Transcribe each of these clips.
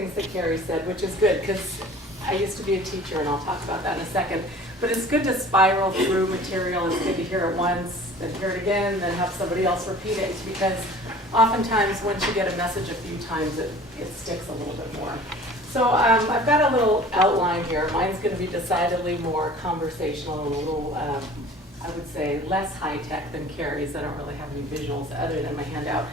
things that Carrie said, which is good, because I used to be a teacher, and I'll talk about that in a second. But it's good to spiral through material. It's good to hear it once, then hear it again, then have somebody else repeat it, because oftentimes once you get a message a few times, it sticks a little bit more. So I've got a little outline here. Mine's going to be decidedly more conversational and a little, I would say, less high-tech than Carrie's. I don't really have any visuals other than my handout.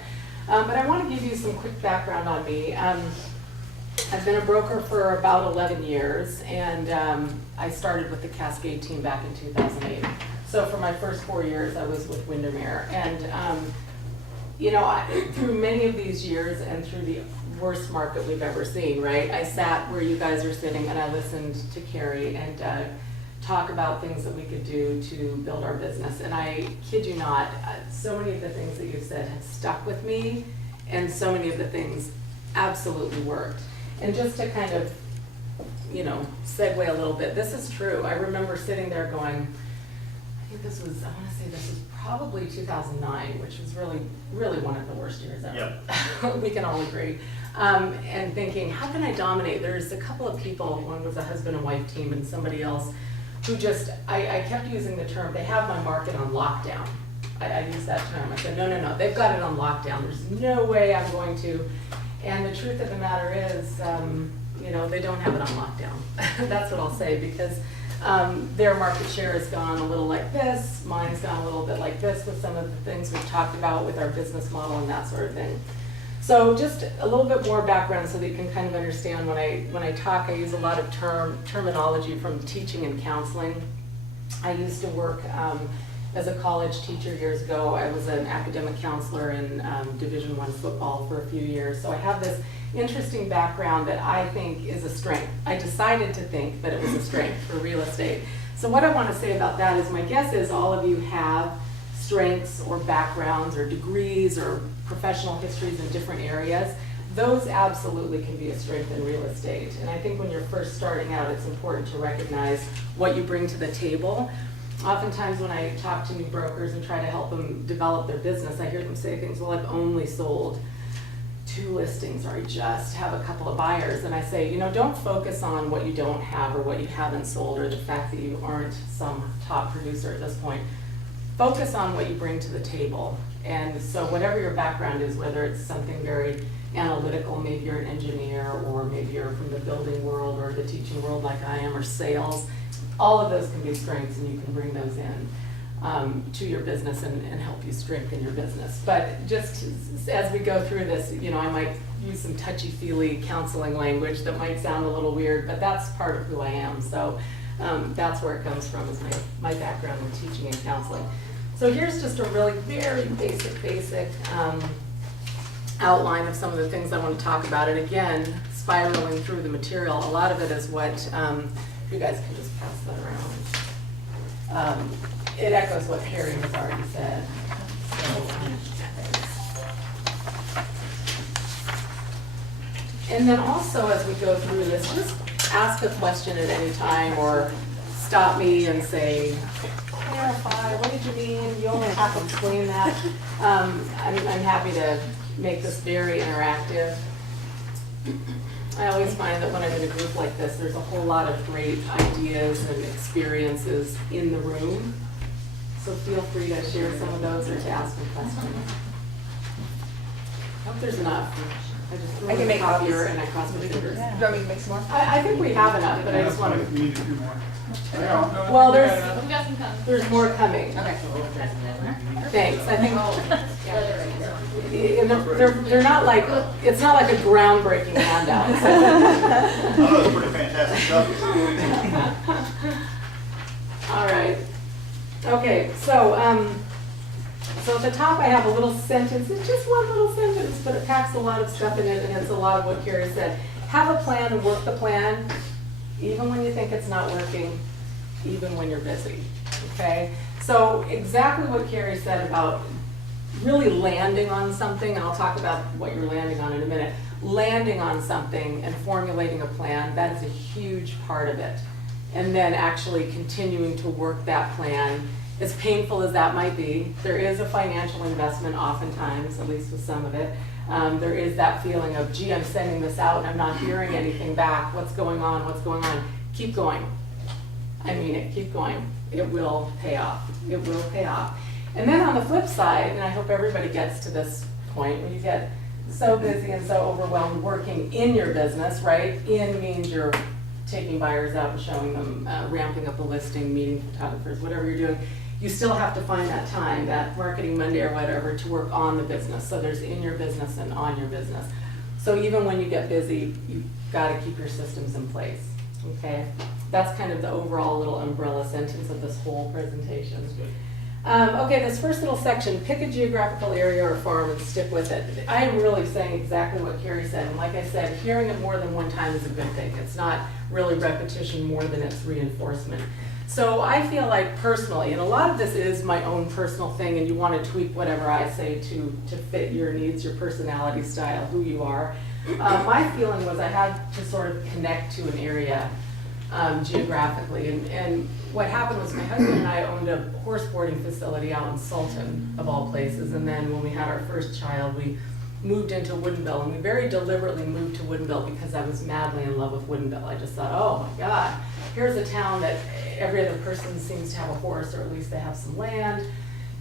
But I want to give you some quick background on me. I've been a broker for about 11 years, and I started with the Cascade Team back in 2008. So for my first 4 years, I was with Windermere. And you know, through many of these years and through the worst market we've ever seen, right? I sat where you guys are sitting and I listened to Carrie and talk about things that we could do to build our business. And I kid you not, so many of the things that you've said have stuck with me, and so many of the things absolutely worked. And just to kind of, you know, segue a little bit, this is true. I remember sitting there going, I want to say this was probably 2009, which was really one of the worst years ever. Yep. We can all agree. And thinking, how can I dominate? There's a couple of people, one was a husband and wife team and somebody else, who just, I kept using the term, they have my market on lockdown. I used that term. I said, no, they've got it on lockdown. There's no way I'm going to. And the truth of the matter is, you know, they don't have it on lockdown. That's what I'll say, because their market share has gone a little like this, mine's gone a little bit like this with some of the things we've talked about with our business model and that sort of thing. So just a little bit more background so that you can kind of understand when I talk, I use a lot of terminology from teaching and counseling. I used to work as a college teacher years ago. I was an academic counselor in Division I football for a few years. So I have this interesting background that I think is a strength. I decided to think that it was a strength for real estate. So what I want to say about that is my guess is all of you have strengths or backgrounds or degrees or professional histories in different areas. Those absolutely can be a strength in real estate. And I think when you're first starting out, it's important to recognize what you bring to the table. Oftentimes when I talk to new brokers and try to help them develop their business, I hear them say things, well, I've only sold 2 listings, or I just have a couple of buyers. And I say, you know, don't focus on what you don't have or what you haven't sold or the fact that you aren't some top producer at this point. Focus on what you bring to the table. And so whatever your background is, whether it's something very analytical, maybe you're an engineer, or maybe you're from the building world or the teaching world like I am, or sales, all of those can be strengths, and you can bring those in to your business and help you strengthen your business. But just as we go through this, you know, I might use some touchy-feely counseling language that might sound a little weird, but that's part of who I am. So that's where it comes from, is my background in teaching and counseling. So here's just a really very basic outline of some of the things I want to talk about. And again, spiraling through the material, a lot of it is what, you guys can just pass that around. It echoes what Carrie has already said. And then also as we go through this, just ask a question at any time or stop me and say, clarify, what did you mean? You only have to explain that. I'm happy to make this very interactive. I always find that when I'm in a group like this, there's a whole lot of great ideas and experiences in the room. So feel free to share some of those or to ask me questions. I hope there's enough. I can make copier and I cross my fingers. Do you want me to make some more? I think we have enough, but I just want to. We need a few more. Well, there's more coming. Okay. Thanks. I think they're not like, it's not like a groundbreaking handout. I know it's pretty fantastic stuff. All right. Okay, so at the top I have a little sentence. It's just one little sentence, but it packs a lot of stuff in it, and it's a lot of what Carrie said. Have a plan and work the plan, even when you think it's not working, even when you're busy, okay? So exactly what Carrie said about really landing on something, and I'll talk about what you're landing on in a minute. Landing on something and formulating a plan, that is a huge part of it. And then actually continuing to work that plan, as painful as that might be. There is a financial investment oftentimes, at least with some of it. There is that feeling of, gee, I'm sending this out and I'm not hearing anything back. What's going on? What's going on? Keep going. I mean it, keep going. It will pay off. It will pay off. And then on the flip side, and I hope everybody gets to this point, when you get so busy and so overwhelmed working in your business, right? In means you're taking buyers out and showing them, ramping up a listing, meeting photographers, whatever you're doing. You still have to find that time, that Marketing Monday or whatever, to work on the business. So there's in your business and on your business. So even when you get busy, you've got to keep your systems in place, okay? That's kind of the overall little umbrella sentence of this whole presentation. Okay, this first little section, pick a geographical area or farm and stick with it. I am really saying exactly what Carrie said, and like I said, hearing it more than one time is a good thing. It's not really repetition more than it's reinforcement. So I feel like personally, and a lot of this is my own personal thing, and you want to tweak whatever I say to fit your needs, your personality style, who you are. My feeling was I had to sort of connect to an area geographically, and what happened was my husband and I owned a horse boarding facility out in Sultan, of all places, and then when we had our first child, we moved into Woodinville, and we very deliberately moved to Woodinville because I was madly in love with Woodinville. I just thought, oh my God, here's a town that every other person seems to have a horse, or at least they have some land.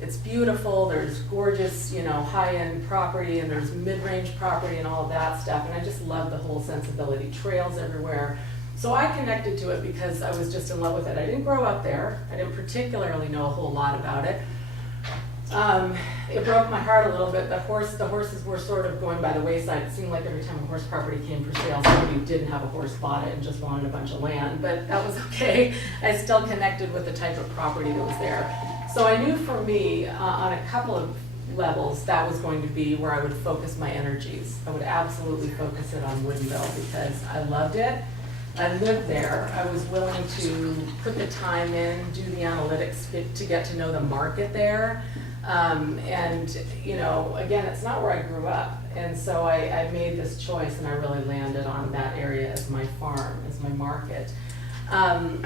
It's beautiful, there's gorgeous, you know, high-end property, and there's mid-range property and all of that stuff, and I just love the whole sensibility, trails everywhere. So I connected to it because I was just in love with it. I didn't grow up there. I didn't particularly know a whole lot about it. It broke my heart a little bit. The horses were sort of going by the wayside. It seemed like every time a horse property came for sale, somebody who didn't have a horse bought it and just wanted a bunch of land, but that was okay. I still connected with the type of property that was there. So I knew for me, on a couple of levels, that was going to be where I would focus my energies. I would absolutely focus it on Woodinville because I loved it. I lived there. I was willing to put the time in, do the analytics to get to know the market there. And, you know, again, it's not where I grew up. And so I made this choice, and I really landed on that area as my farm, as my market. And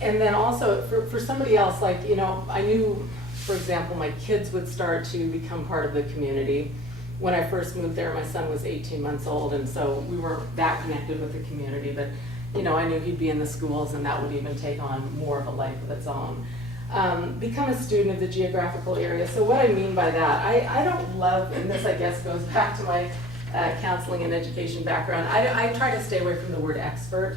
then also for somebody else, like, you know, I knew, for example, my kids would start to become part of the community. When I first moved there, my son was 18 months old, and so we weren't that connected with the community, but, you know, I knew he'd be in the schools, and that would even take on more of a life of its own. Become a student of the geographical area. So what I mean by that, I don't love, and this I guess goes back to my counseling and education background, I try to stay away from the word expert.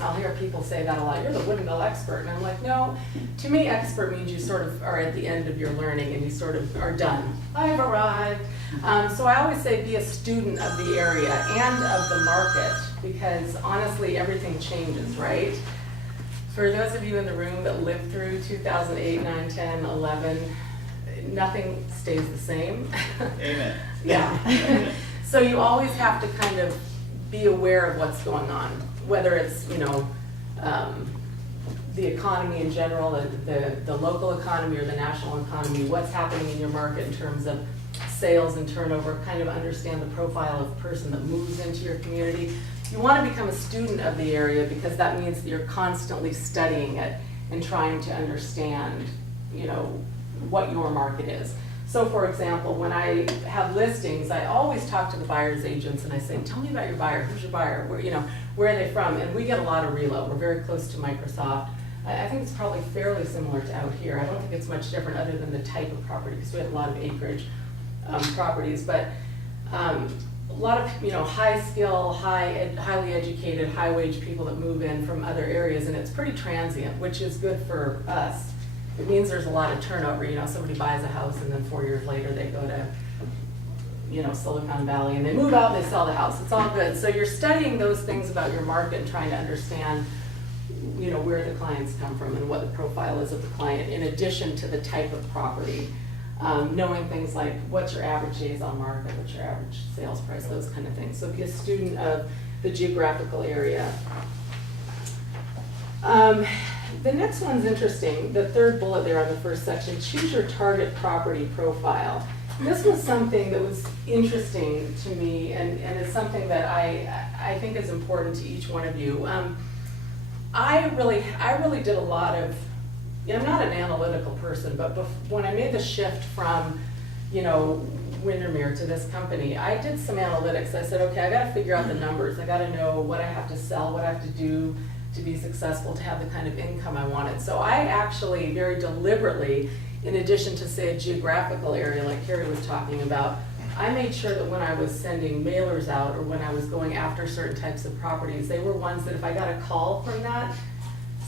I'll hear people say that a lot, you're the Woodinville expert, and I'm like, no, to me expert means you sort of are at the end of your learning and you sort of are done. I've arrived. So I always say be a student of the area and of the market, because honestly everything changes, right? For those of you in the room that lived through 2008, 9, 10, 11, nothing stays the same. Amen. Yeah. So you always have to kind of be aware of what's going on, whether it's, you know, the economy in general, the local economy or the national economy, what's happening in your market in terms of sales and turnover, kind of understand the profile of the person that moves into your community. You want to become a student of the area because that means that you're constantly studying it and trying to understand, you know, what your market is. So for example, when I have listings, I always talk to the buyer's agents and I say, tell me about your buyer, who's your buyer, where, you know, where are they from? And we get a lot of reload. We're very close to Microsoft. I think it's probably fairly similar to out here. I don't think it's much different other than the type of property, because we have a lot of acreage properties, but a lot of, you know, high skill, highly educated, high wage people that move in from other areas, and it's pretty transient, which is good for us. It means there's a lot of turnover. You know, somebody buys a house and then 4 years later they go to, you know, Silicon Valley and they move out and they sell the house. It's all good. So you're studying those things about your market and trying to understand, you know, where the clients come from and what the profile is of the client, in addition to the type of property. Knowing things like what's your average days on market, what's your average sales price, those kind of things. So be a student of the geographical area. The next one's interesting. The third bullet there on the first section, choose your target property profile. This was something that was interesting to me, and is something that I think is important to each one of you. I really did a lot of, I'm not an analytical person, but when I made the shift from, you know, Windermere to this company, I did some analytics. I said, okay, I gotta figure out the numbers. I gotta know what I have to sell, what I have to do to be successful, to have the kind of income I wanted. So I actually very deliberately, in addition to say a geographical area like Carrie was talking about, I made sure that when I was sending mailers out or when I was going after certain types of properties, they were ones that if I got a call from that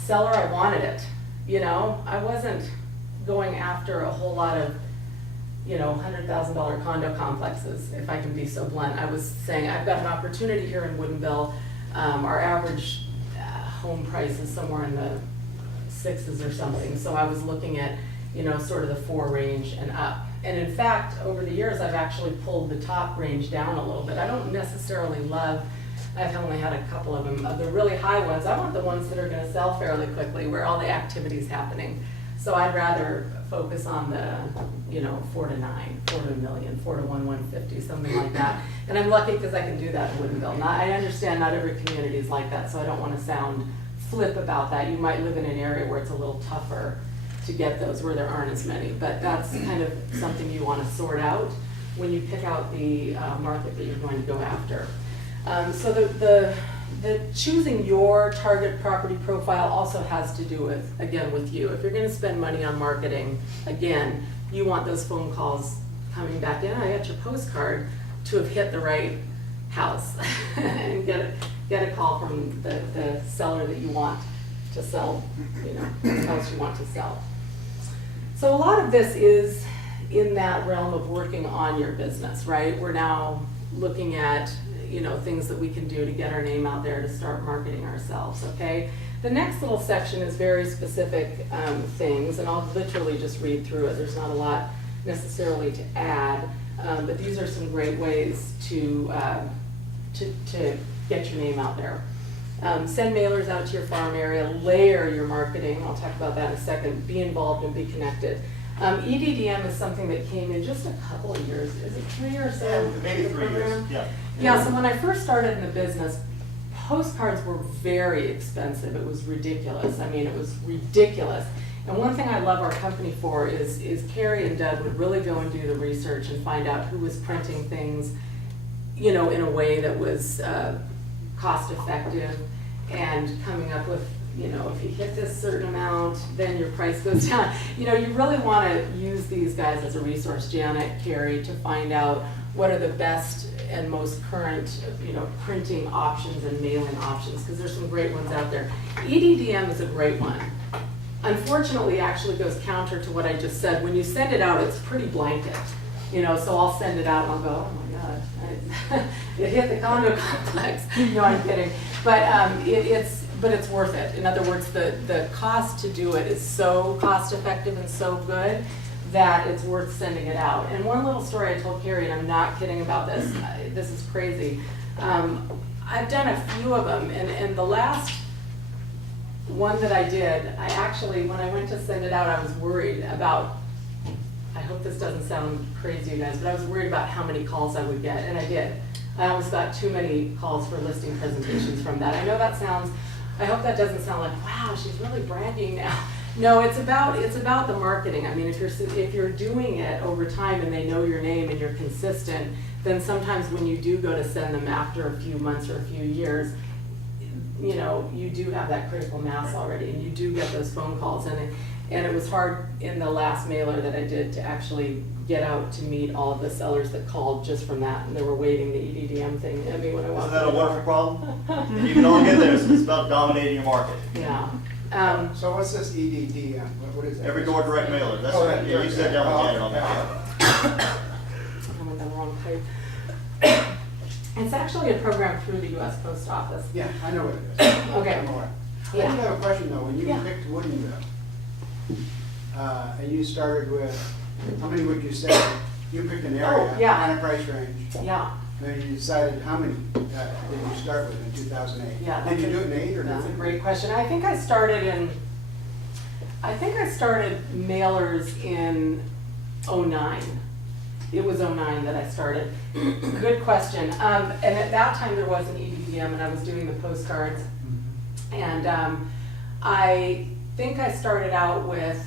seller, I wanted it. You know, I wasn't going after a whole lot of, you know, $100,000 condo complexes, if I can be so blunt. I was saying, I've got an opportunity here in Woodinville. Our average home price is somewhere in the sixes or something. So I was looking at, you know, sort of the 4 range and up. And in fact, over the years, I've actually pulled the top range down a little bit. I don't necessarily love, I've only had a couple of them, of the really high ones. I want the ones that are gonna sell fairly quickly, where all the activity's happening. So I'd rather focus on the, you know, 4 to 9, 4 to $1 million, 4 to 150, something like that. And I'm lucky because I can do that in Woodinville. I understand not every community is like that, so I don't want to sound flip about that. You might live in an area where it's a little tougher to get those, where there aren't as many. But that's kind of something you want to sort out when you pick out the market that you're going to go after. So the choosing your target property profile also has to do with, again, with you. If you're going to spend money on marketing, again, you want those phone calls coming back in. I got your postcard to have hit the right house and get a call from the seller that you want to sell, you know, the house you want to sell. So a lot of this is in that realm of working on your business, right? We're now looking at, you know, things that we can do to get our name out there to start marketing ourselves, okay? The next little section is very specific things, and I'll literally just read through it. There's not a lot necessarily to add, but these are some great ways to get your name out there. Send mailers out to your farm area, layer your marketing. I'll talk about that in a second. Be involved and be connected. EDDM is something that came in just a couple of years. Is it 3 or so? Yeah, maybe 3 years, yeah. Yeah, so when I first started in the business, postcards were very expensive. It was ridiculous. I mean, it was ridiculous. And one thing I love our company for is Carrie and Doug would really go and do the research and find out who was printing things, you know, in a way that was cost effective and coming up with, you know, if you hit this certain amount, then your price goes down. You know, you really want to use these guys as a resource, Janet, Carrie, to find out what are the best and most current, you know, printing options and mailing options, because there's some great ones out there. EDDM is a great one. Unfortunately, it actually goes counter to what I just said. When you send it out, it's pretty blanket. You know, so I'll send it out and I'll go, oh my God, it hit the condo complex. No, I'm kidding. But it's worth it. In other words, the cost to do it is so cost effective and so good that it's worth sending it out. And one little story I told Carrie, and I'm not kidding about this, this is crazy. I've done a few of them, and the last one that I did, I actually, when I went to send it out, I was worried about, I hope this doesn't sound crazy, you guys, but I was worried about how many calls I would get, and I did. I almost got too many calls for listing presentations from that. I know that sounds, I hope that doesn't sound like, wow, she's really bragging now. No, it's about the marketing. I mean, if you're doing it over time and they know your name and you're consistent, then sometimes when you do go to send them after a few months or a few years, you know, you do have that critical mass already, and you do get those phone calls. And it was hard in the last mailer that I did to actually get out to meet all of the sellers that called just from that, and they were waiting the EDDM thing at me when I walked in. Isn't that a wonderful problem? And you can only get there, so it's about dominating your market. Yeah. So what's this EDDM? What is that? Every door direct mailer. That's Oh, right. Yeah, you said down with Janet on that. I went down the wrong pipe. It's actually a program through the U.S. Post Office. Yeah, I know what it is. Okay. I'm aware. I Yeah. do have a question though. When you Yeah. picked Woodinville, and you started with, how many would you say? You picked an area, yeah. and a price range. Yeah. Then you decided how many did you start with in 2008? Yeah, Did you do it in 8 or 9? That's a great question. I think I started mailers in 09. It was 09 that I started. Good question. And at that time there was an EDDM, and I was doing the postcards. And I think I started out with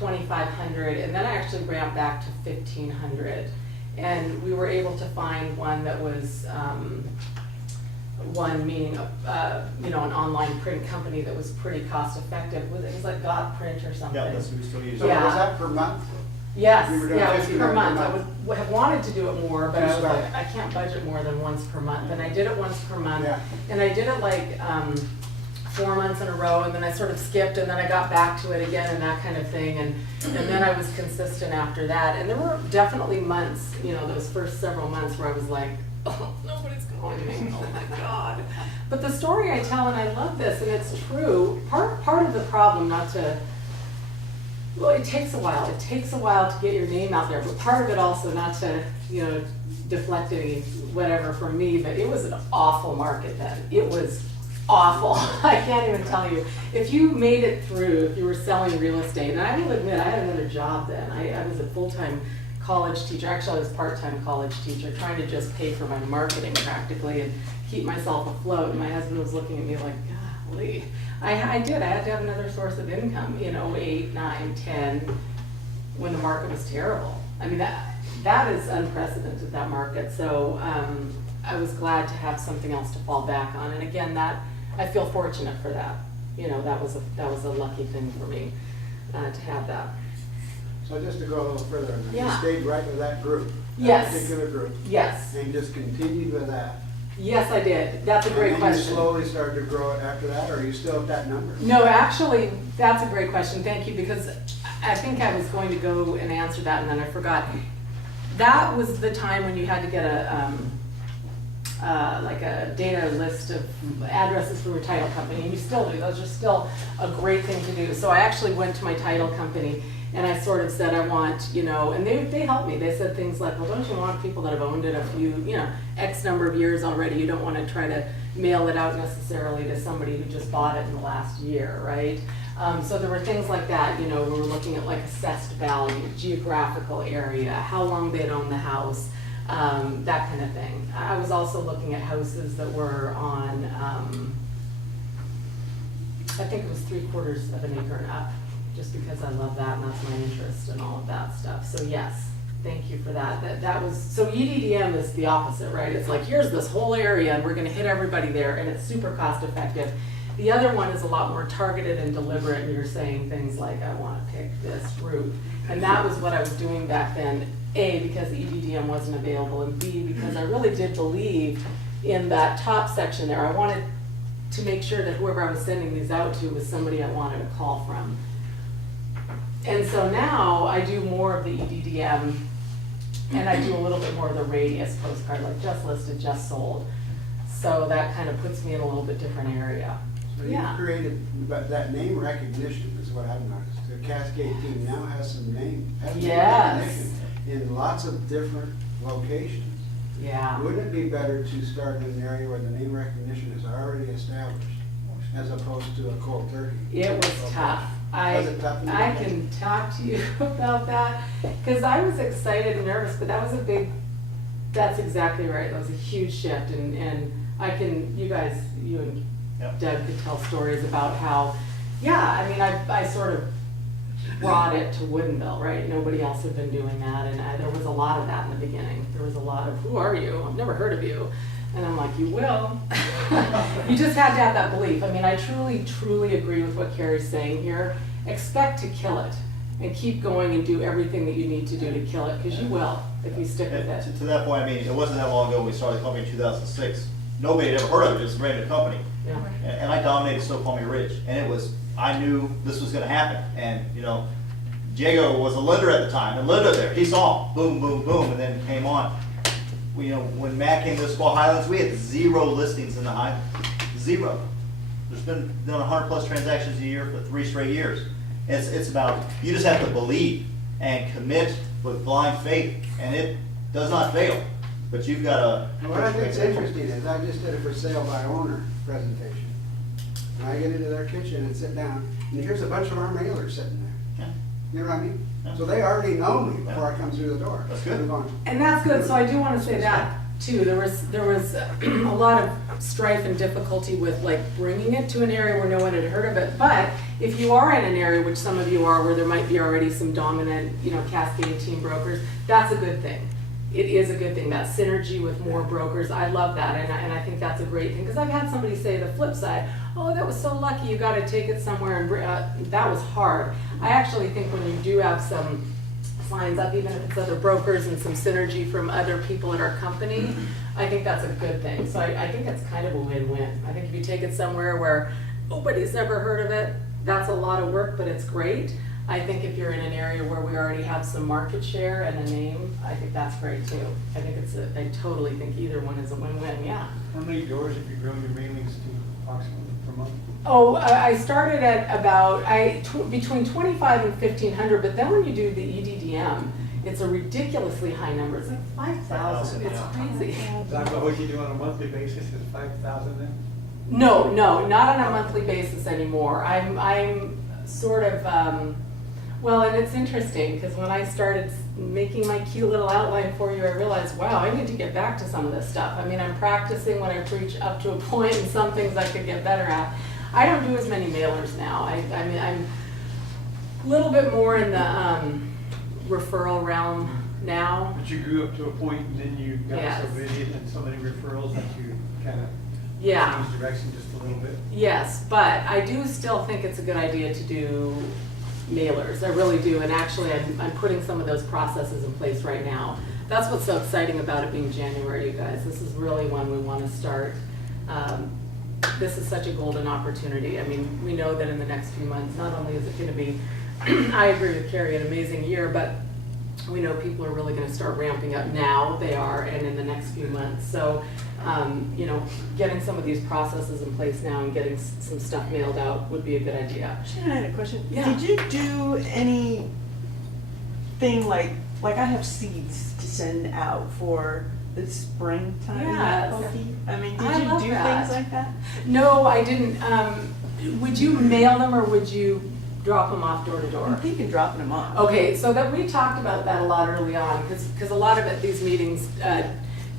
2,500, and then I actually ramped back to 1,500. And we were able to find one that was, one meaning, you know, an online print company that was pretty cost effective. It was like Got Print or something. Yeah, that's what we still use. So Yeah. was that per month? Yes, We were doing yeah, it was $50 per month. per I month. would have wanted to do it more, but I was Start. like, I can't budget more than once per month. And I did it once per month. Yeah. And I did it like 4 months in a row, and then I sort of skipped, and then I got back to it again and that kind of thing. And then I was consistent after that. And there were definitely months, you know, those first several months where I was like, oh, nobody's calling me. Oh my God. But the story I tell, and I love this, and it's true, part of the problem, not to, well, it takes a while. It takes a while to get your name out there, but part of it also, not to, you know, deflect any whatever from me, but it was an awful market then. It was awful. I can't even tell you. If you made it through, if you were selling real estate, and I will admit, I had another job then. I was a full-time college teacher. Actually, I was a part-time college teacher, trying to just pay for my marketing practically and keep myself afloat. And my husband was looking at me like, golly. I did. I had to have another source of income, you know, 8, 9, 10, when the market was terrible. I mean, that is unprecedented, that market. So I was glad to have something else to fall back on. And again, that I feel fortunate for that. You know, that was a lucky thing for me to have that. So just to go a little further, you Yeah. stayed right with that group? That Yes. particular group? Yes. And just continued with that? Yes, I did. That's a great And then you question. slowly started to grow it after that, or are you still at that number? No, actually, that's a great question. Thank you, because I think I was going to go and answer that, and then I forgot. That was the time when you had to get like a data list of addresses from your title company, and you still do. Those are still a great thing to do. So I actually went to my title company, and I sort of said, I want, you know, and they helped me. They said things like, well, don't you want people that have owned it a few, you know, X number of years already? You don't want to try to mail it out necessarily to somebody who just bought it in the last year, right? So there were things like that, you know, we were looking at like assessed value, geographical area, how long they'd owned the house, that kind of thing. I was also looking at houses that were on, I think it was 3/4 of an acre and up, just because I love that and that's my interest and all of that stuff. So yes, thank you for that. That was, so EDDM is the opposite, right? It's like, here's this whole area and we're gonna hit everybody there, and it's super cost effective. The other one is a lot more targeted and deliberate, and you're saying things like, I wanna pick this route. And that was what I was doing back then, A, because the EDDM wasn't available, and B, because I really did believe in that top section there. I wanted to make sure that whoever I was sending these out to was somebody I wanted a call from. And so now I do more of the EDDM, and I do a little bit more of the radius postcard, like just listed, just sold. So that kind of puts me in a little bit different area. So Yeah. you've created, but that name recognition is what I've noticed. The Cascade Team now has some name, has name Yes. recognition in lots of different locations. Yeah. Wouldn't it be better to start in an area where the name recognition is already established, as opposed to a cold turkey? It was tough. Was it tough in the I beginning? can talk to you about that, because I was excited and nervous, but that was a big, that's exactly right. That was a huge shift, and I can, you guys, you and Yep. Doug could tell stories about how, yeah, I mean, I sort of brought it to Woodinville, right? Nobody else had been doing that, and there was a lot of that in the beginning. There was a lot of, who are you? I've never heard of you. And I'm like, you will. You just had to have that belief. I mean, I truly, truly agree with what Carrie's saying here. Expect to kill it, and keep going and do everything that you need to do to kill it, because you will, if you stick with it. To that point, I mean, it wasn't that long ago when we started the company in 2006. Nobody had ever heard of it, it was a brand new company. Yeah. And I dominated Snoqualmie Ridge, and it was, I knew this was gonna happen. And, you know, Diego was a lender at the time, and lender there, he saw, boom, boom, boom, and then came on. You know, when Matt came to the Squaw Highlands, we had 0 listings in the Highlands, 0. There's been done 100+ transactions a year for 3 straight years. It's about, you just have to believe and commit with blind faith, and it does not fail. But you've got to. What I think is interesting is, I just did a for sale by owner presentation. And I get into their kitchen and sit down, and here's a bunch of our mailers sitting there. Yeah. You know what I mean? Yeah. So they already know me before I come through the door. That's good. I'm going, And that's good, so I do want to say that too. There was a lot of strife and difficulty with like bringing it to an area where no one had heard of it. But if you are in an area, which some of you are, where there might be already some dominant, you know, Cascade Team brokers, that's a good thing. it is a good thing, that synergy with more brokers. I love that, and I think that's a great thing, because I've had somebody say the flip side, oh, that was so lucky, you got to take it somewhere, and that was hard. I actually think when you do have some signs up, even if it's other brokers and some synergy from other people at our company, I think that's a good thing. So I think it's kind of a win-win. I think if you take it somewhere where nobody's ever heard of it, that's a lot of work, but it's great. I think if you're in an area where we already have some market share and a name, I think that's great too. I think I totally think either one is a win-win, yeah. How many doors have you grown your mailings to approximately per month? Oh, I started at about, between 25 and 1,500, but then when you do the EDDM, it's a ridiculously high number. It's like 5,000, it's crazy. Is that what you do on a monthly basis, is 5,000 then? No, not on a monthly basis anymore. I'm sort of, well, and it's interesting, because when I started making my cute little outline for you, I realized, wow, I need to get back to some of this stuff. I mean, I'm practicing when I preach up to a point, and some things I could get better at. I don't do as many mailers now. I mean, I'm a little bit more in the referral realm now. But you grew up to a point and then you got so busy and so many referrals that you kind of changed direction just a little bit. Yes, but I do still think it's a good idea to do mailers. I really do, and actually I'm putting some of those processes in place right now. That's what's so exciting about it being January, you guys. This is really when we want to start. This is such a golden opportunity. I mean, we know that in the next few months, not only is it going to be, I agree with Carrie, an amazing year, but we know people are really going to start ramping up now. They are, and in the next few months. So, you know, getting some of these processes in place now and getting some stuff mailed out would be a good idea. Shannon, I had a question. Yeah. Did you do anything like I have seeds to send out for the springtime? Yes. Pokey? I mean, did I you love do that. things like that? No, I didn't. Would you mail them or would you drop them off door to door? I'm thinking dropping them off. Okay, so that we talked about that a lot early on, because a lot of at these meetings,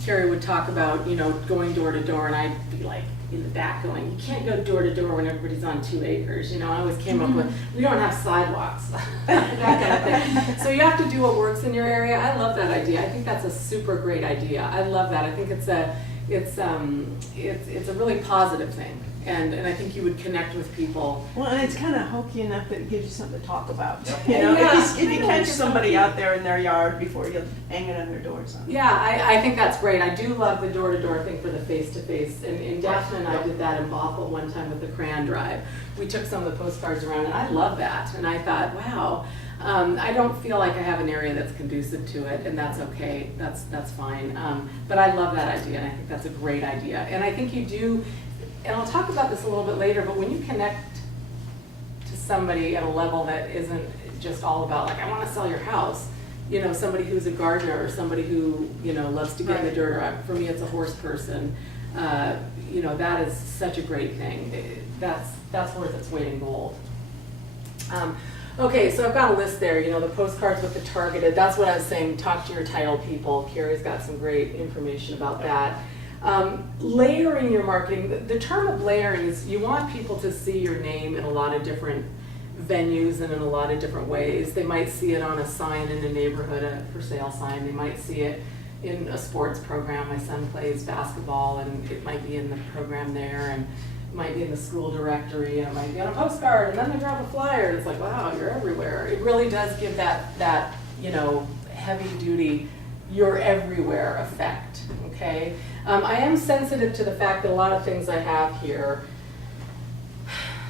Carrie would talk about, you know, going door to door, and I'd be like in the back going, you can't go door to door when everybody's on 2 acres. You know, I always came up with, we don't have sidewalks, that kind of thing. So you have to do what works in your area. I love that idea. I think that's a super great idea. I love that. I think it's a really positive thing. And I think you would connect with people. Well, and it's kind of hokey enough that it gives you something to talk about. Yep. You know, Yeah. if you catch somebody out there in their yard before you hang it on their door or something. Yeah, I think that's great. I do love the door-to-door thing for the face-to-face. And Daphne and I did that in Bothell one time with the crayon drive. We took some of the postcards around, and I love that. And I thought, wow, I don't feel like I have an area that's conducive to it, and that's okay. That's fine. But I love that idea, and I think that's a great idea. And I think you do, and I'll talk about this a little bit later, but when you connect to somebody at a level that isn't just all about, like, I want to sell your house, you know, somebody who's a gardener or somebody who, you know, loves to get in the dirt. For me, it's a horse person. You know, that is such a great thing. That's worth its weight in gold. Okay, so I've got a list there, you know, the postcards with the targeted, that's what I was saying, talk to your title people. Carrie's got some great information about that. Layering your marketing, the term of layering is you want people to see your name in a lot of different venues and in a lot of different ways. They might see it on a sign in a neighborhood, a for sale sign. They might see it in a sports program. My son plays basketball and it might be in the program there, and it might be in the school directory, and it might be on a postcard, and then they drop a flyer and it's like, wow, you're everywhere. It really does give that you know, heavy duty, you're everywhere effect, okay? I am sensitive to the fact that a lot of things I have here,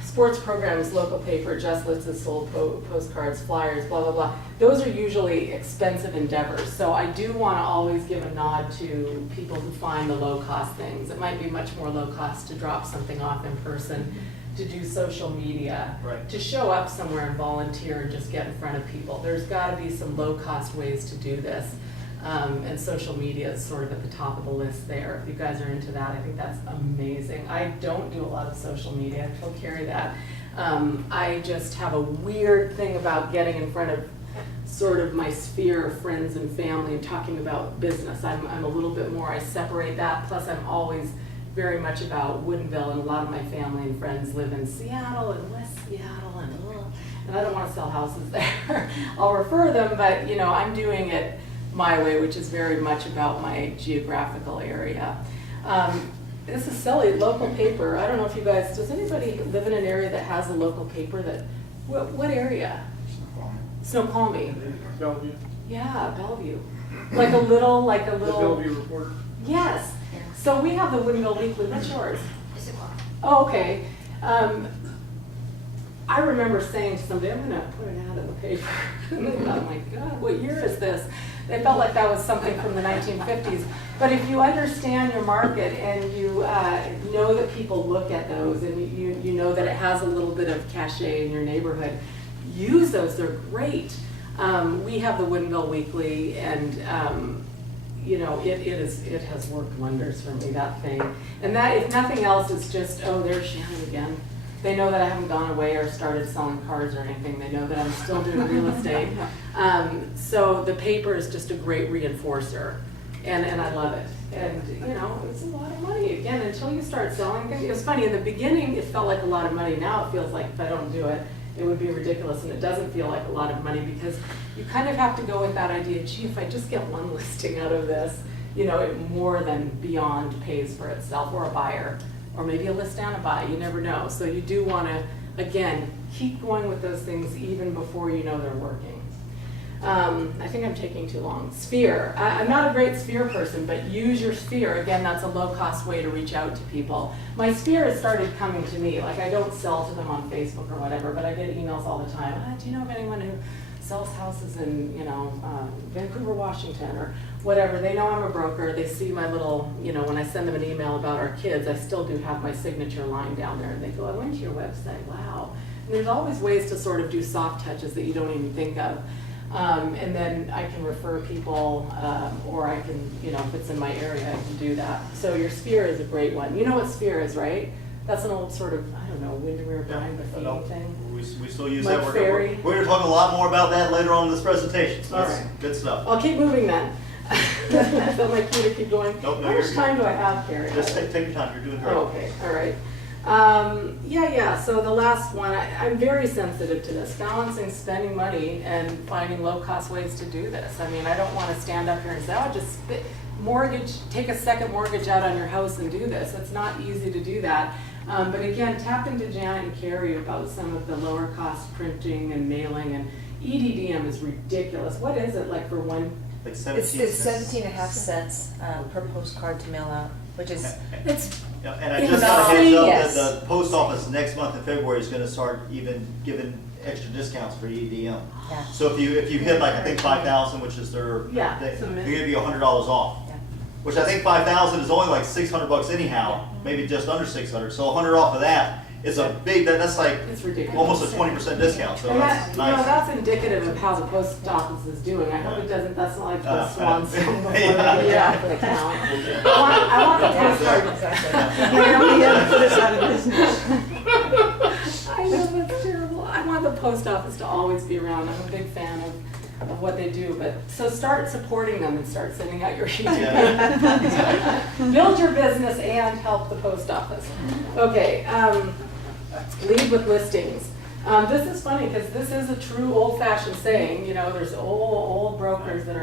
sports programs, local paper, just listed, sold postcards, flyers, blah, blah, blah. Those are usually expensive endeavors. So I do want to always give a nod to people who find the low-cost things. It might be much more low-cost to drop something off in person, to do social media, Right. to show up somewhere and volunteer and just get in front of people. There's got to be some low-cost ways to do this. And social media is sort of at the top of the list there. If you guys are into that, I think that's amazing. I don't do a lot of social media. I told Carrie that. I just have a weird thing about getting in front of sort of my sphere of friends and family and talking about business. I'm a little bit more, I separate that. Plus I'm always very much about Woodinville, and a lot of my family and friends live in Seattle and West Seattle, and I don't want to sell houses there. I'll refer them, but you know, I'm doing it my way, which is very much about my geographical area. This is silly, local paper. I don't know if you guys, does anybody live in an area that has a local paper that, what area? Snoqualmie. Bellevue, Yeah, Bellevue. Like a little. the Bellevue Reporter. Yes. So we have the Woodinville Weekly. What's yours? Oh, okay. I remember saying to somebody, I'm gonna put an ad in the paper. And they thought, oh my God, what year is this? They felt like that was something from the 1950s. But if you understand your market and you know that people look at those and you know that it has a little bit of cachet in your neighborhood, use those, they're great. We have the Woodinville Weekly, and you know, it has worked wonders for me, that thing. And that, if nothing else, it's just, oh, there's Shannon again. They know that I haven't gone away or started selling cars or anything. They know that I'm still doing real estate. So the paper is just a great reinforcer, and I love it. And you know, it's a lot of money, again, until you start selling. It was funny, in the beginning it felt like a lot of money. Now it feels like if I don't do it, it would be ridiculous, and it doesn't feel like a lot of money, because you kind of have to go with that idea, gee, if I just get one listing out of this, you know, it more than beyond pays for itself, or a buyer, or maybe a list and a buy, you never know. So you do want to, again, keep going with those things even before you know they're working. I think I'm taking too long. Sphere. I'm not a great Sphere person, but use your Sphere. Again, that's a low-cost way to reach out to people. My Sphere has started coming to me. Like, I don't sell to them on Facebook or whatever, but I get emails all the time. Do you know of anyone who sells houses in, you know, Vancouver, Washington, or whatever? They know I'm a broker. They see my little, you know, when I send them an email about our kids, I still do have my signature line down there, and they go, I went to your website, wow. And there's always ways to sort of do soft touches that you don't even think of. And then I can refer people, or I can, you know, if it's in my area, I can do that. So your Sphere is a great one. You know what Sphere is, right? That's an old sort of, I don't know, Windermere Brian Buffet thing. We still use Like that. We're Ferry. going to talk a lot more about that later on in this presentation. So that's All right. good stuff. I'll keep moving then. I felt like you to keep going. Nope, no, How you're much good. time do I have, Carrie? Just take your time. You're doing great. Oh, okay, all right. Yeah, so the last one, I'm very sensitive to this, balancing spending money and finding low-cost ways to do this. I mean, I don't want to stand up here and say, oh, just take a second mortgage out on your house and do this. It's not easy to do that. But again, tap into Janet and Carrie about some of the lower-cost printing and mailing, and EDDM is ridiculous. What is it, like for one? Like 17 It's cents. 17.5 cents per postcard to mail out, which is, It's Yeah, and I just got a heads Yes. up that the post office next month in February is going to start even giving extra discounts for EDM. yeah. So if you hit like, I think 5,000, which is their Yeah, thing, it's a they min- give you $100 off. Yeah. Which I think 5,000 is only like $600 anyhow, maybe just under 600. So 100 off of that is a big. That's like It's ridiculous. almost a 20% discount. So And that's that, you know, nice. that's indicative of how the post office is doing. I hope it doesn't, that's not like the swan song before Yeah. the account. I want the postcard. Exactly. You know, we have to put us out of business. I know, that's terrible. I want the post office to always be around. I'm a big fan of what they do, but, so start supporting them and start sending out your build your business and help the post office. Okay, lead with listings. This is funny because this is a true old-fashioned saying. You know, there's old brokers that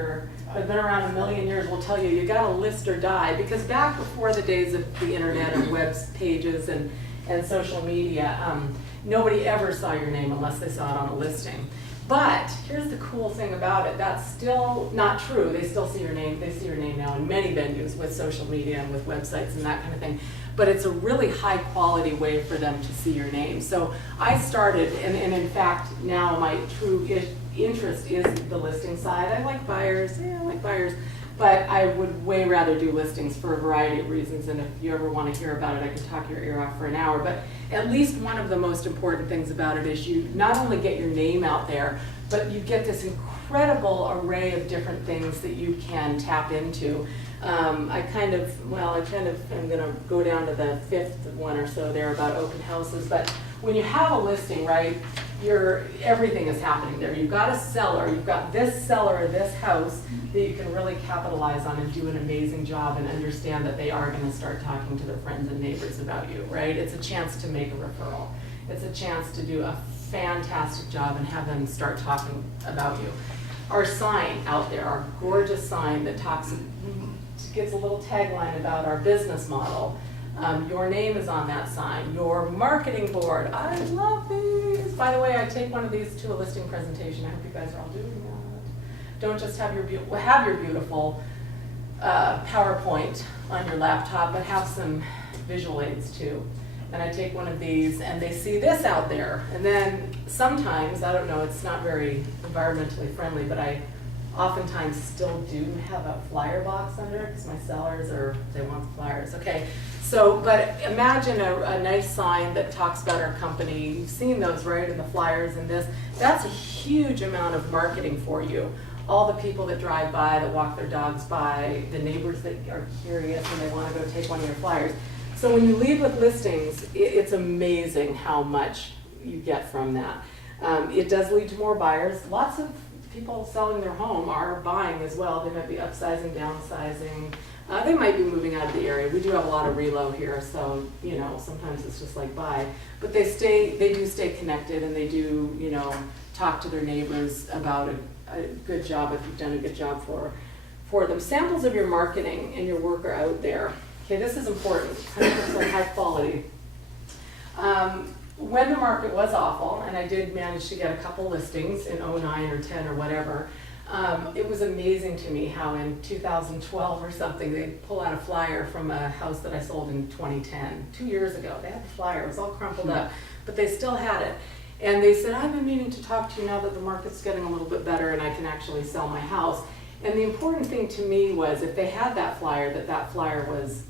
have been around a million years will tell you, you gotta list or die. Because back before the days of the internet and web pages and social media, nobody ever saw your name unless they saw it on a listing. But here's the cool thing about it, that's still not true. They still see your name, they see your name now in many venues with social media and with websites and that kind of thing. But it's a really high quality way for them to see your name. So I started, and in fact, now my true interest is the listing side. I like buyers, but I would way rather do listings for a variety of reasons. And if you ever want to hear about it, I can talk your ear off for an hour. But at least one of the most important things about it is you not only get your name out there, but you get this incredible array of different things that you can tap into. I'm gonna go down to the fifth one or so there about open houses, but when you have a listing, right, everything is happening there. You've got a seller, you've got this seller of this house that you can really capitalize on and do an amazing job and understand that they are gonna start talking to their friends and neighbors about you, right? It's a chance to make a referral. It's a chance to do a fantastic job and have them start talking about you. our sign out there, our gorgeous sign that gives a little tagline about our business model. Your name is on that sign, your marketing board. I love these. By the way, I take one of these to a listing presentation. I hope you guys are all doing that. Don't just have your beautiful PowerPoint on your laptop, but have some visual aids too. And I take one of these and they see this out there. And then sometimes, I don't know, it's not very environmentally friendly, but I oftentimes still do have a flyer box under it because my sellers they want the flyers. Okay, so, but imagine a nice sign that talks about our company. You've seen those, right, in the flyers and this. That's a huge amount of marketing for you. All the people that drive by, that walk their dogs by, the neighbors that are curious and they want to go take one of your flyers. So when you lead with listings, it's amazing how much you get from that. It does lead to more buyers. Lots of people selling their home are buying as well. They might be upsizing, downsizing. They might be moving out of the area. We do have a lot of relo here, so you know sometimes it's just like buy. But they do stay connected, and they do talk to their neighbors about a good job if you've done a good job for them. Samples of your marketing and your work are out there. Okay, this is important. 100% high quality. When the market was awful, and I did manage to get a couple listings in 09 or 10 or whatever, it was amazing to me how in 2012 or something, they'd pull out a flyer from a house that I sold in 2010, 2 years ago. They had the flyer, it was all crumpled up, but they still had it. And they said, I've been meaning to talk to you now that the market's getting a little bit better and I can actually sell my house. And the important thing to me was if they had that flyer, that flyer was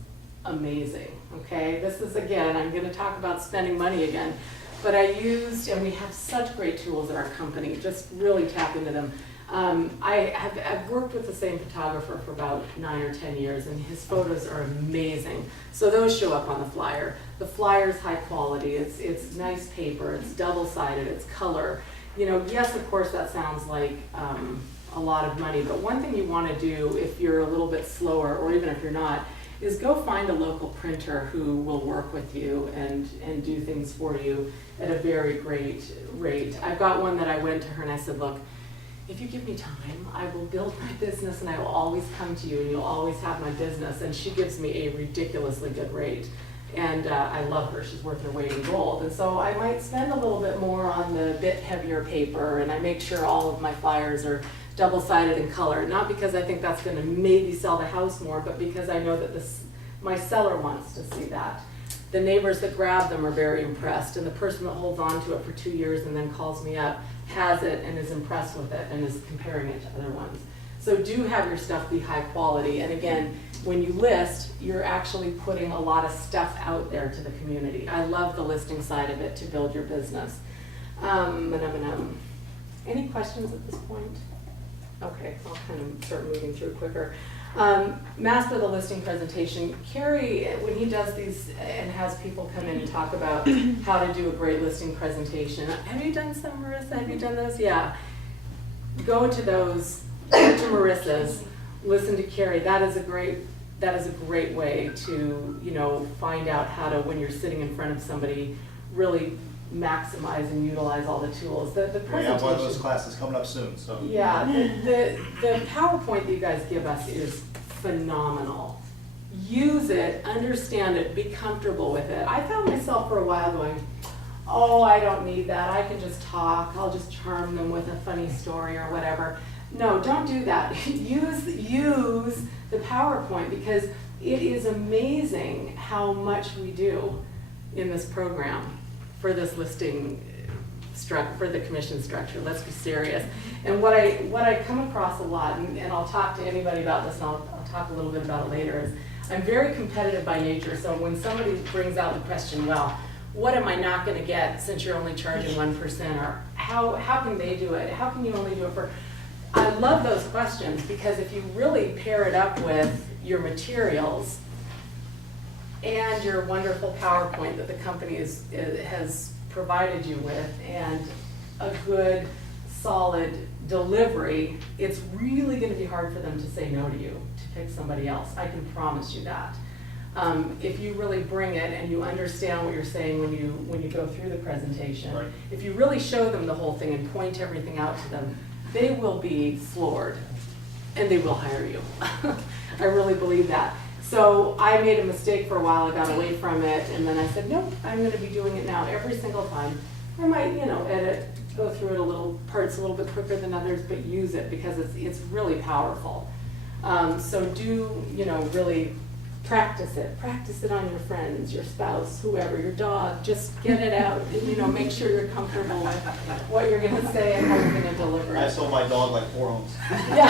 amazing, okay? This is, again, I'm gonna talk about spending money again, but I used, and we have such great tools at our company, just really tap into them. I've worked with the same photographer for about 9 or 10 years, and his photos are amazing. So those show up on the flyer. The flyer's high quality, it's nice paper, it's double-sided, it's color. Yes, of course, that sounds like a lot of money, but one thing you wanna do if you're a little bit slower, or even if you're not, is go find a local printer who will work with you and do things for you at a very great rate. I've got one that I went to her and I said, look, if you give me time, I will build my business and I will always come to you and you'll always have my business. And she gives me a ridiculously good rate. And I love her, she's worth her weight in gold. And so I might spend a little bit more on the bit heavier paper, and I make sure all of my flyers are double-sided in color, not because I think that's gonna maybe sell the house more, but because I know that my seller wants to see that. The neighbors that grab them are very impressed, and the person that holds on to it for 2 years and then calls me up has it and is impressed with it and is comparing it to other ones. So do have your stuff be high quality, and again, when you list, you're actually putting a lot of stuff out there to the community. I love the listing side of it to build your business. Any questions at this point? Okay, I'll kind of start moving through quicker. Master the listing presentation. Kerry, when he does these and has people come in and talk about how to do a great listing presentation, have you done some, Marissa? Have you done those? Yeah. Go to those, go to Marissa's, listen to Kerry. That is a great way to, find out how to, when you're sitting in front of somebody, really maximize and utilize all the tools. The presentation. We have one of those classes coming up soon, so. Yeah, the PowerPoint that you guys give us is phenomenal. Use it, understand it, be comfortable with it. I found myself for a while going, oh, I don't need that. I can just talk. I'll just charm them with a funny story or whatever. No, don't do that. Use the PowerPoint, because it is amazing how much we do in this program for this listing for the commission structure. Let's be serious. And what I come across a lot, and I'll talk to anybody about this, and I'll talk a little bit about it later, is I'm very competitive by nature. So when somebody brings out the question, well, what am I not going to get since you're only charging 1%, or how can they do it? How can you only do it for? I love those questions, because if you really pair it up with your materials and your wonderful PowerPoint that the company has provided you with, and a good, solid delivery, it's really going to be hard for them to say no to you, to pick somebody else. I can promise you that. If you really bring it and you understand what you're saying when you go through the presentation, right. If you really show them the whole thing and point everything out to them, they will be floored and they will hire you. I really believe that. So I made a mistake for a while, I got away from it, and then I said, nope, I'm gonna be doing it now every single time. I might, edit, go through it a little, parts a little bit quicker than others, but use it because it's really powerful. So do, really practice it. Practice it on your friends, your spouse, whoever, your dog. Just get it out. And, make sure you're comfortable with what you're going to say and how you're going to deliver I it. sold my dog like 4 homes. Yeah.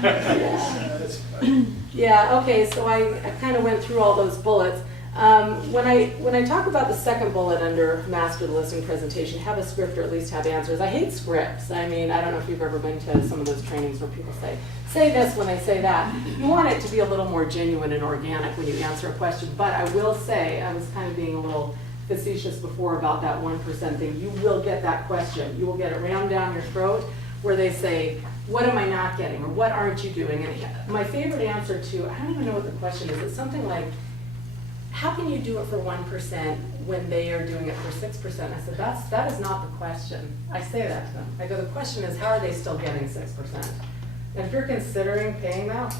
That's fine. Yeah. Okay. So I kind of went through all those bullets. When I talk about the second bullet under master the listing presentation, have a script or at least have answers. I hate scripts. I mean, I don't know if you've ever been to some of those trainings where people say this when they say that. You want it to be a little more genuine and organic when you answer a question. But I will say, I was kind of being a little facetious before about that 1% thing. You will get that question. You will get it rammed down your throat where they say, what am I not getting? Or what aren't you doing? And my favorite answer to, I don't even know what the question is. It's something like, how can you do it for 1% when they are doing it for 6%? I said, that is not the question. I say that to them. I go, the question is, how are they still getting 6%? And if you're considering paying that,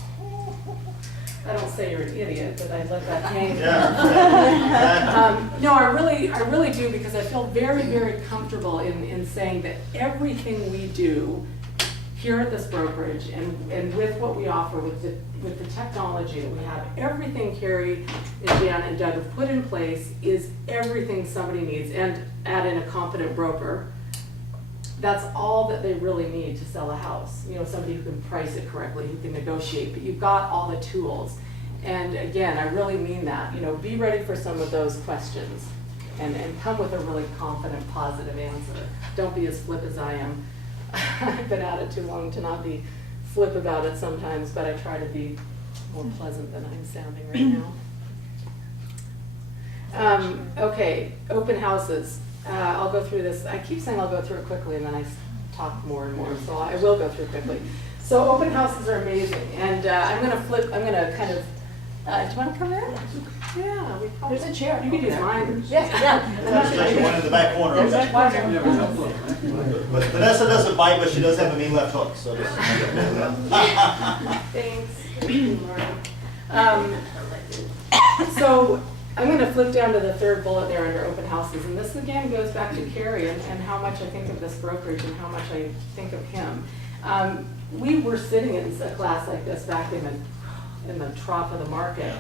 I don't say you're an idiot, but I let that hang. Yeah. No, I really do, because I feel very, very comfortable in saying that everything we do here at this brokerage and with what we offer, with the technology that we have, everything Carrie and Jan and Doug have put in place is everything somebody needs, and add in a competent broker. That's all that they really need to sell a house. Somebody who can price it correctly, who can negotiate, but you've got all the tools. And again, I really mean that. Be ready for some of those questions and come with a really confident, positive answer. Don't be as flip as I am. I've been at it too long to not be flip about it sometimes, but I try to be more pleasant than I'm sounding right now. Okay, open houses. I'll go through this. I keep saying I'll go through it quickly, and then I talk more and more, so I will go through it quickly. So open houses are amazing, and I'm going to kind of, do you want to come in? Yeah. There's a chair. You can use mine. There's one in the back corner. There's Okay. a corner. You never know. But Vanessa doesn't bite, but she does have a mean left hook, so just. Thanks. So I'm going to flip down to the third bullet there under open houses, and this again goes back to Carrie and how much I think of this brokerage and how much I think of him. We were sitting in a class like this back in the trough of the market,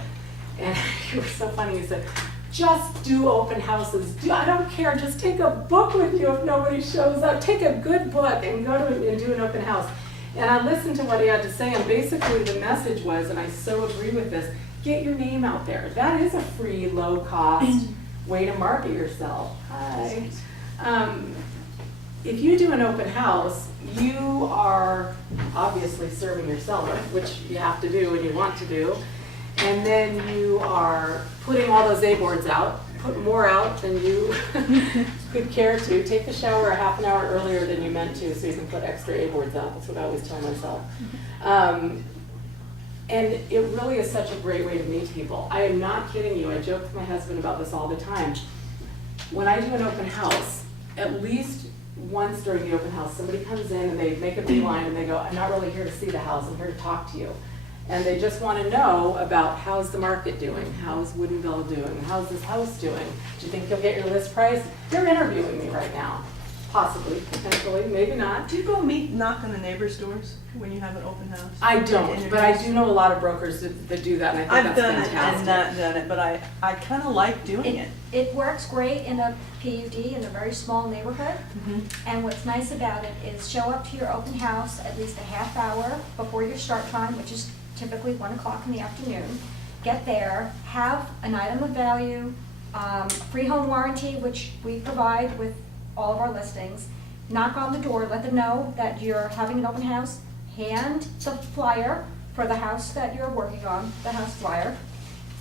and you were so funny. You said, just do open houses. I don't care. Just take a book with you if nobody shows up. Take a good book and go to and do an open house. And I listened to what he had to say, and basically the message was, and I so agree with this, get your name out there. That is a free, low-cost way to market yourself. Hi. If you do an open house, you are obviously serving your seller, which you have to do and you want to do. And then you are putting all those A-boards out, put more out than you could care to. Take the shower a half an hour earlier than you meant to so you can put extra A-boards out. That's what I always tell myself. And it really is such a great way to meet people. I am not kidding you. I joke with my husband about this all the time. When I do an open house, at least once during the open house, somebody comes in and they make a beeline and they go, I'm not really here to see the house, I'm here to talk to you. And they just want to know about how's the market doing, how's Woodinville doing, how's this house doing, do you think you'll get your list price? They're interviewing me right now, possibly, potentially, maybe not. Do you go knock on the neighbors' doors when you have an open house? I don't, but I do know a lot of brokers that do that, and I think I've that's done it fantastic. and not done it, but I kind of like doing it. It works great in a PUD in a very small neighborhood. And what's nice about it is show up to your open house at least a half hour before your start time, which is typically 1 o'clock in the afternoon. Get there, have an item of value, free home warranty, which we provide with all of our listings. Knock on the door, let them know that you're having an open house, hand the flyer for the house that you're working on, the house flyer,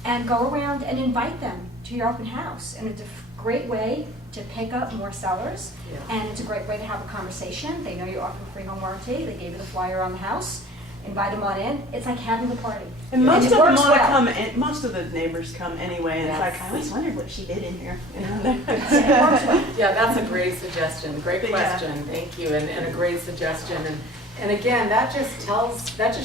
and go around and invite them to your open house. And it's a great way to pick up more sellers, and it's a great way to have a conversation. They know you offer a free home warranty, they gave you the flyer on the house, invite them on in. It's like having a party. And most it of them works want to well. come, and most of the neighbors come anyway, and it's Yes. like, I always wondered what she did in here. You know? It works well. Yeah, that's a great suggestion, great Yeah. question, thank you, and a great suggestion. And again, that just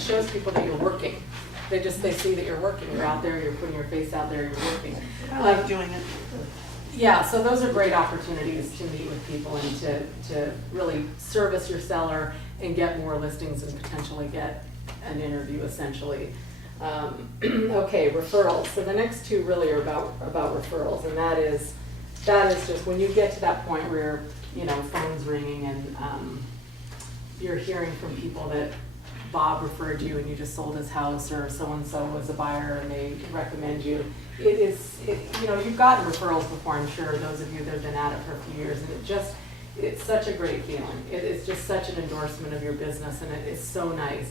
shows people that you're working. They see that you're working, you're out there, you're putting your face out there, you're working. I like doing it. Yeah, so those are great opportunities to meet with people and to really service your seller and get more listings and potentially get an interview essentially. Okay, referrals. So the next two really are about referrals, and that is just when you get to that point where, you know, phone's ringing and you're hearing from people that Bob referred you and you just sold his house, or so-and-so was a buyer and they recommend you. You know, you've gotten referrals before, I'm sure, those of you that have been at it for a few years, and it's such a great feeling. It's just such an endorsement of your business, and it is so nice.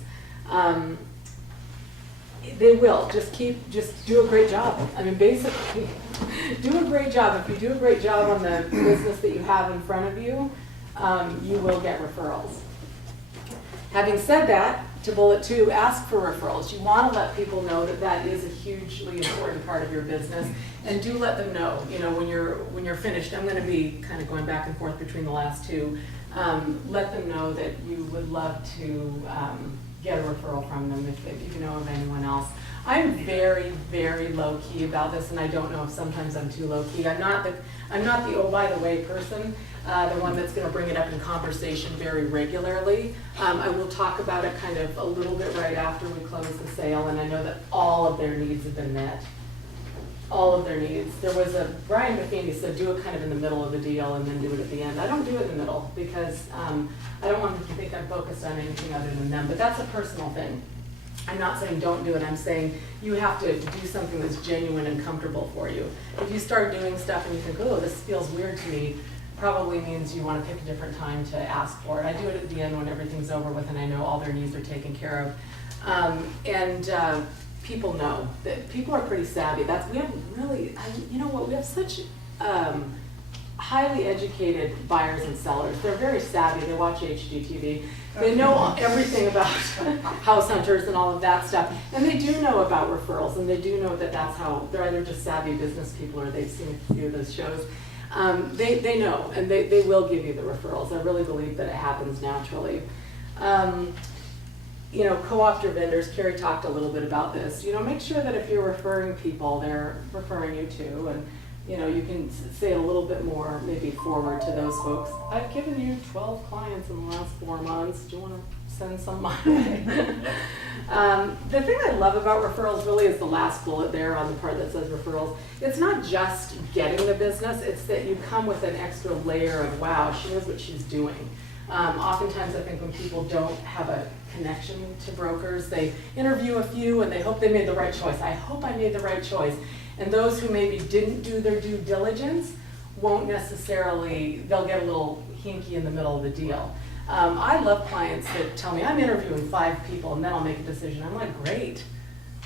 They will, just do a great job. I mean, basically, do a great job. If you do a great job on the business that you have in front of you, you will get referrals. Having said that, to bullet 2, ask for referrals. You want to let people know that that is a hugely important part of your business, and do let them know, you know, when you're finished. I'm going to be kind of going back and forth between the last two. Let them know that you would love to get a referral from them if you know of anyone else. I'm very, very low key about this, and I don't know if sometimes I'm too low key. I'm not the oh by the way person, the one that's going to bring it up in conversation very regularly. I will talk about it kind of a little bit right after we close the sale, and I know that all of their needs have been met. All of their needs. There was Brian Buffini said do it kind of in the middle of the deal and then do it at the end. I don't do it in the middle because I don't want them to think I'm focused on anything other than them, but that's a personal thing. I'm not saying don't do it, I'm saying you have to do something that's genuine and comfortable for you. If you start doing stuff and you think, oh, this feels weird to me, probably means you want to pick a different time to ask for it. I do it at the end when everything's over with and I know all their needs are taken care of. People know that people are pretty savvy. We have really, you know what, we have such highly educated buyers and sellers. They're very savvy. They watch HGTV. They know everything about house hunters and all of that stuff. And they do know about referrals, and they do know that that's how, they're either just savvy business people or they've seen a few of those shows. They know, and they will give you the referrals. I really believe that it happens naturally. You know, co-opt your vendors. Carrie talked a little bit about this. You know, make sure that if you're referring people, they're referring you to, and you know, you can say it a little bit more, maybe forward to those folks. I've given you 12 clients in the last 4 months. Do you want to send some my way? The thing I love about referrals really is the last bullet there on the part that says referrals. It's not just getting the business, it's that you come with an extra layer of, wow, she knows what she's doing. Oftentimes I think when people don't have a connection to brokers, they interview a few and they hope they made the right choice. I hope I made the right choice. And those who maybe didn't do their due diligence won't necessarily, they'll get a little hinky in the middle of the deal. I love clients that tell me, I'm interviewing 5 people and then I'll make a decision. I'm like, great,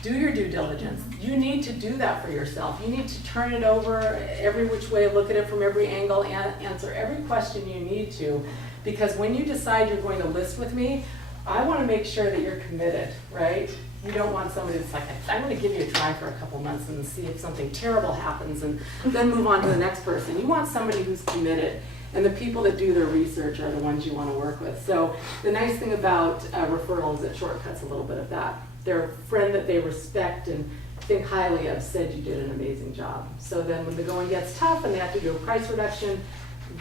do your due diligence. You need to do that for yourself. You need to turn it over every which way, look at it from every angle, and answer every question you need to. Because when you decide you're going to list with me, I want to make sure that you're committed, right? You don't want somebody that's like, I'm going to give you a try for a couple months and see if something terrible happens and then move on to the next person. You want somebody who's committed, and the people that do their research are the ones you want to work with. So the nice thing about referrals is it shortcuts a little bit of that. Their friend that they respect and think highly of said you did an amazing job. So then when the going gets tough and they have to do a price reduction,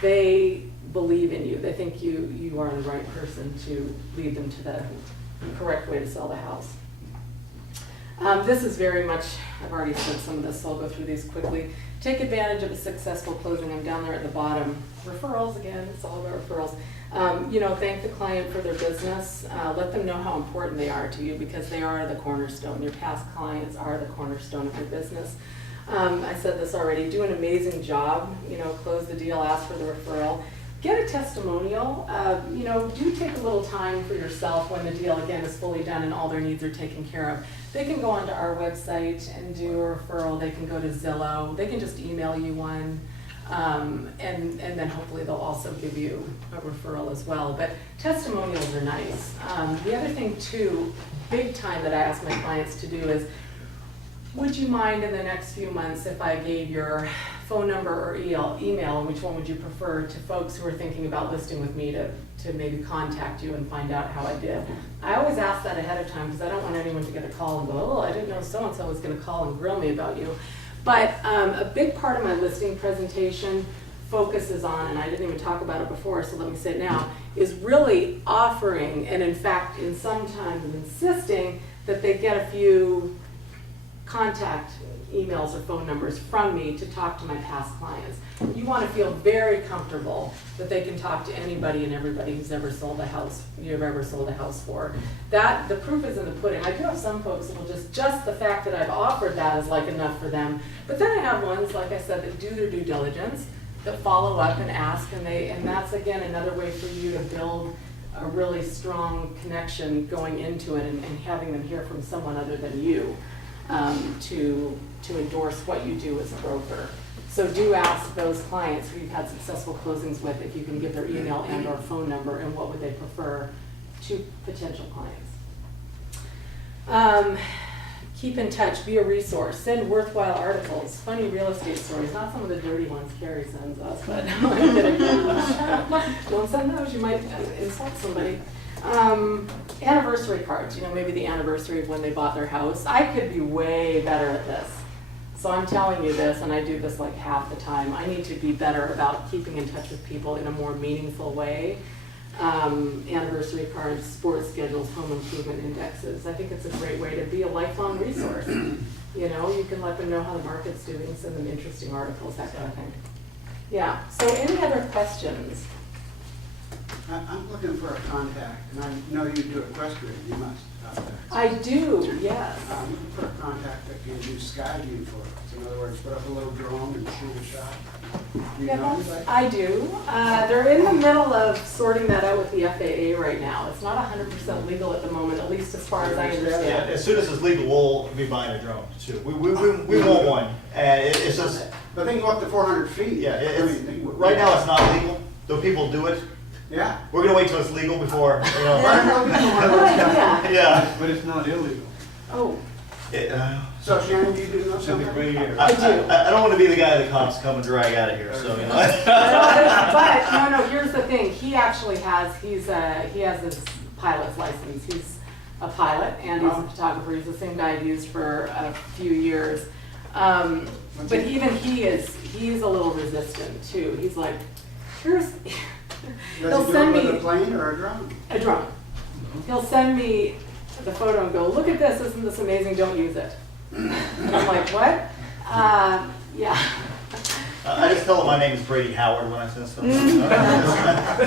they believe in you. They think you are the right person to lead them to the correct way to sell the house. This is very much, I've already said some of this, so I'll go through these quickly. Take advantage of a successful closing. I'm down there at the bottom. Referrals, again, it's all about referrals. You know, thank the client for their business. Let them know how important they are to you because they are the cornerstone. Your past clients are the cornerstone of your business. I said this already, do an amazing job. You know, close the deal, ask for the referral. Get a testimonial. You know, do take a little time for yourself when the deal, again, is fully done and all their needs are taken care of. They can go onto our website and do a referral. They can go to Zillow. They can just email you one. And then hopefully they'll also give you a referral as well. But testimonials are nice. The other thing too, big time that I ask my clients to do is, would you mind in the next few months if I gave your phone number or email, and which one would you prefer, to folks who are thinking about listing with me to maybe contact you and find out how I did? I always ask that ahead of time because I don't want anyone to get a call and go, oh, I didn't know so-and-so was gonna call and grill me about you. But a big part of my listing presentation focuses on, and I didn't even talk about it before, so let me say it now, is really offering, and in fact, in sometimes insisting that they get a few contact emails or phone numbers from me to talk to my past clients. You want to feel very comfortable that they can talk to anybody and everybody who's ever sold a house, you've ever sold a house for. That, the proof is in the pudding. I do have some folks that will just the fact that I've offered that is like enough for them. But then I have ones, like I said, that do their due diligence, that follow up and ask, and that's again another way for you to build a really strong connection going into it and having them hear from someone other than you. To endorse what you do as a broker. So do ask those clients who you've had successful closings with if you can give their email and or phone number and what would they prefer to potential clients. Keep in touch, be a resource, send worthwhile articles, funny real estate stories, not some of the dirty ones Carrie sends us, but I'm kidding. Don't send those, you might insult somebody. Anniversary cards, maybe the anniversary of when they bought their house. I could be way better at this. So I'm telling you this, and I do this like half the time. I need to be better about keeping in touch with people in a more meaningful way. Anniversary cards, sports schedules, home improvement indexes. I think it's a great way to be a lifelong resource. You can let them know how the market's doing, send them interesting articles, that kind of thing. Yeah, so any other questions? I'm looking for a contact, and I know you do equestrian, you must. I do, yes. I'm looking for a contact that can do sky view for us. In other words, put up a little drone and shoot a shot. Do you know anybody? I do. They're in the middle of sorting that out with the FAA right now. It's not 100% legal at the moment, at least as far as I Yeah, understand. as soon as it's legal, we'll be buying a drone too. We want one, and it's just, But they can go up to 400 feet. yeah, They would- right now it's not legal, though people do it. Yeah. We're gonna wait till it's legal before, Good idea. Yeah. But it's not illegal. Oh, So Shannon, do you do know It's in the something? gray area. I do. I don't wanna be the guy the cops come and drag out of here, so, but no, here's the thing. He actually has, he has his pilot's license. He's a pilot and he's a photographer. He's the same guy I've used for a few years. But even he's a little resistant too. He's like, he'll Does he do send it me with a plane or a drone? a drone. He'll send me the photo and go, look at this, isn't this amazing, don't use it. And I'm like, what? Yeah. I just tell them my name is Brady Howard when I send stuff. Do you have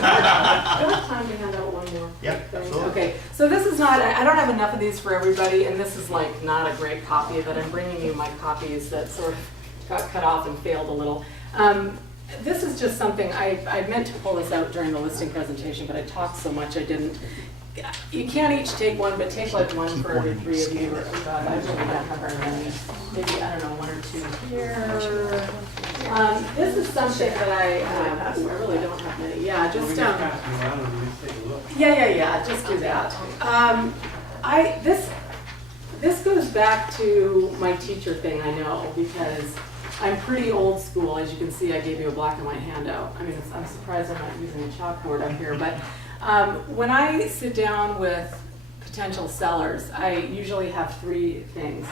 time to hand out one more? Yeah, thing? absolutely. Okay, so this is not, I don't have enough of these for everybody, and this is like not a great copy of it. I'm bringing you my copies that sort of got cut off and failed a little. This is just something, I meant to pull this out during the listing presentation, but I talked so much I didn't. You can't each take one, but take like one for every three of you. Oh God, I really don't have very many. Maybe, I don't know, one or two here. This is something that I really don't have many. Yeah, We just, just pass them around and we just take a look. yeah, just do that. This goes back to my teacher thing, I know, because I'm pretty old school. As you can see, I gave you a black and white handout. I mean, I'm surprised I'm not using a chalkboard up here, but when I sit down with potential sellers, I usually have three things.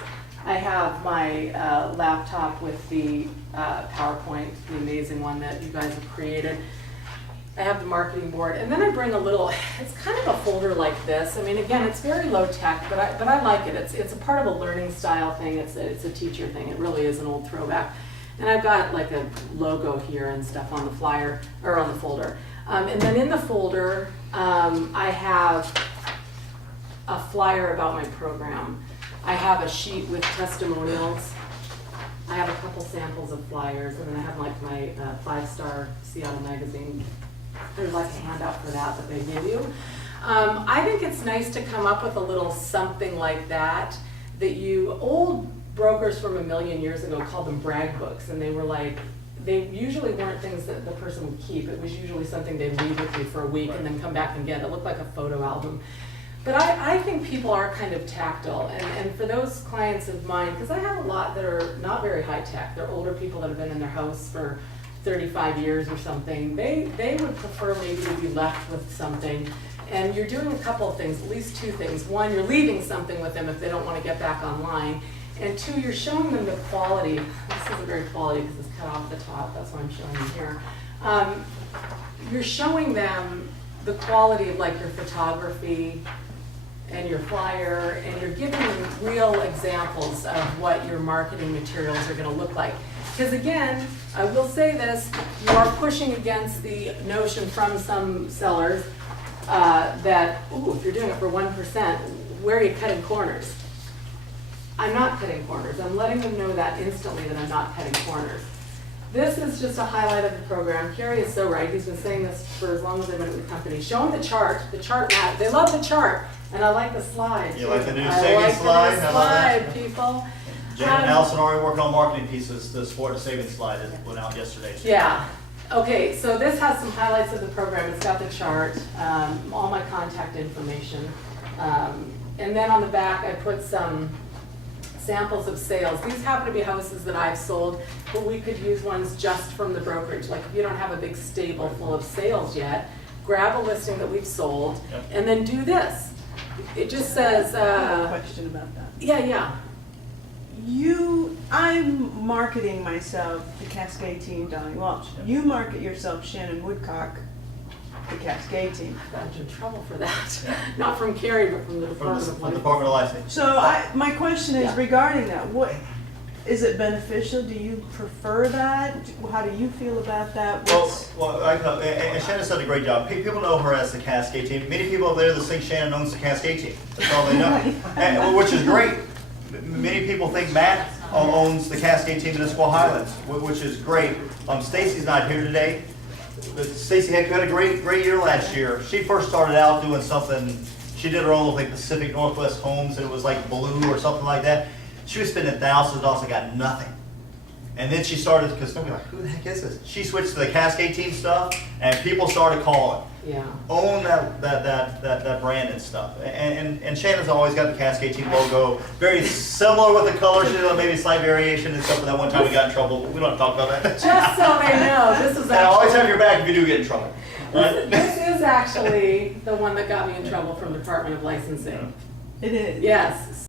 I have my laptop with the PowerPoint, the amazing one that you guys have created. I have the marketing board, and then I bring a little, it's kind of a folder like this. I mean, again, it's very low tech, but I like it. It's a part of a learning style thing. It's a teacher thing. It really is an old throwback. And I've got like a logo here and stuff on the flyer, or on the folder. And then in the folder, I have a flyer about my program. I have a sheet with testimonials. I have a couple samples of flyers, and then I have like my 5-star Seattle magazine. There's like a handout for that they give you. I think it's nice to come up with a little something like that, that you, old brokers from a million years ago called them brag books, and they were like, they usually weren't things that the person would keep. It was usually something they'd leave with you for a week and then come back and get. It looked like a photo album. But I think people are kind of tactile, and for those clients of mine, because I have a lot that are not very high tech, they're older people that have been in their house for 35 years or something, they would prefer maybe to be left with something. And you're doing a couple of things, at least two things. One, you're leaving something with them if they don't want to get back online. And two, you're showing them the quality. This isn't very quality because it's cut off the top, that's why I'm showing you here. You're showing them the quality of like your photography and your flyer, and you're giving them real examples of what your marketing materials are going to look like. Because again, I will say this, you are pushing against the notion from some sellers that, ooh, if you're doing it for 1%, where are you cutting corners? I'm not cutting corners. I'm letting them know that instantly that I'm not cutting corners. This is just a highlight of the program. Carrie is so right. He's been saying this for as long as I've been at the company. Show them the chart map. They love the chart, and I like the slide. You like the new I savings like slide? the How new about that? slide, people. Jen and Allison already working on marketing pieces. The sport and savings slide that went out yesterday. Yeah. Okay, so this has some highlights of the program. It's got the chart, all my contact information. And then on the back, I put some samples of sales. These happen to be houses that I've sold, but we could use ones just from the brokerage. Like if you don't have a big stable full of sales yet, grab a listing that we've sold, and then do this. It just says, I have a question about that. yeah. I'm marketing myself, the Cascade Team, Donnie Walsh. You market yourself, Shannon Woodcock, the Cascade Team. I got in trouble for that. Not from Carrie, but from the From Department the of Life. Department of Licensing. So my question is Yeah. regarding that. What is it beneficial? Do you prefer that? How do you feel about that? And Shannon did a great job. People know her as the Cascade Team. Many people over there that think Shannon owns the Cascade Team. That's all they know, which is great. Many people think Matt owns the Cascade Team in the Squaw Highlands, which is great. Stacy's not here today. But Stacy had a great year last year. She first started out doing something. She did her own little like Pacific Northwest Homes, and it was like blue or something like that. She was spending thousands of dollars and got nothing. And then she started, because somebody like, who the heck is this? She switched to the Cascade Team stuff, and people started calling. Yeah. Own that brand and stuff. And Shannon's always got the Cascade Team logo, very similar with the colors, maybe a slight variation and stuff. That one time we got in trouble. We don't have to talk about that. Just so they know, this is And I always have actually, your back if you do get in trouble. Right? this is actually the one that got me in trouble from Department of Licensing. It is. Yes,